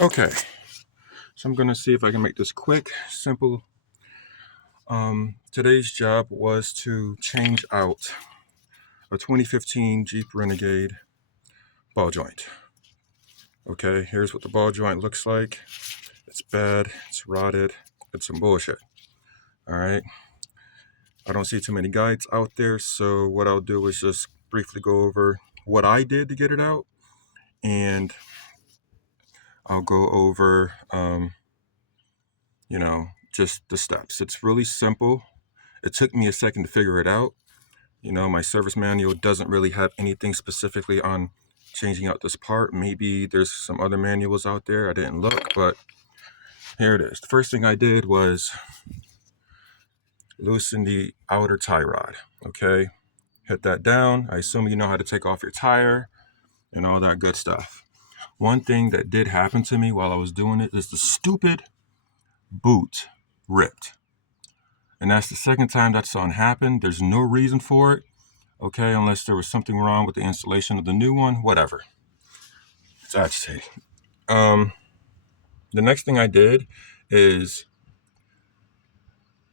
Okay, so I'm gonna see if I can make this quick, simple. Today's job was to change out a 2015 Jeep Renegade ball joint. Okay, here's what the ball joint looks like. It's bad, it's rotted, it's some bullshit. All right, I don't see too many guides out there, so what I'll do is just briefly go over what I did to get it out, and I'll go over, just the steps. It's really simple. It took me a second to figure it out. My service manual doesn't really have anything specifically on changing out this part. Maybe there's some other manuals out there. I didn't look, but here it is. The first thing I did was loosen the outer tie rod. Okay, hit that down. I assume you know how to take off your tire and all that good stuff. One thing that did happen to me while I was doing it is the stupid boot ripped. And that's the second time that's happened. There's no reason for it. Okay, unless there was something wrong with the installation of the new one, whatever. It's agitating. The next thing I did is,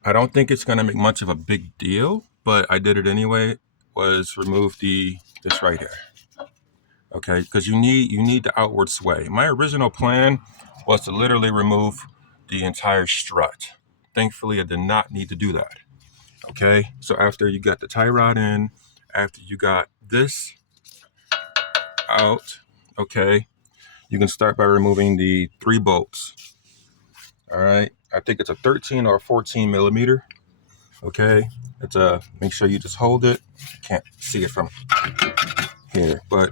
I don't think it's gonna make much of a big deal, but I did it anyway, was remove this right here. Okay, because you need the outward sway. My original plan was to literally remove the entire strut. Thankfully, I did not need to do that. Okay, so after you got the tie rod in, after you got this out, okay, you can start by removing the 3 bolts. All right, I think it's a 13 or 14 millimeter. Okay, make sure you just hold it. Can't see it from here, but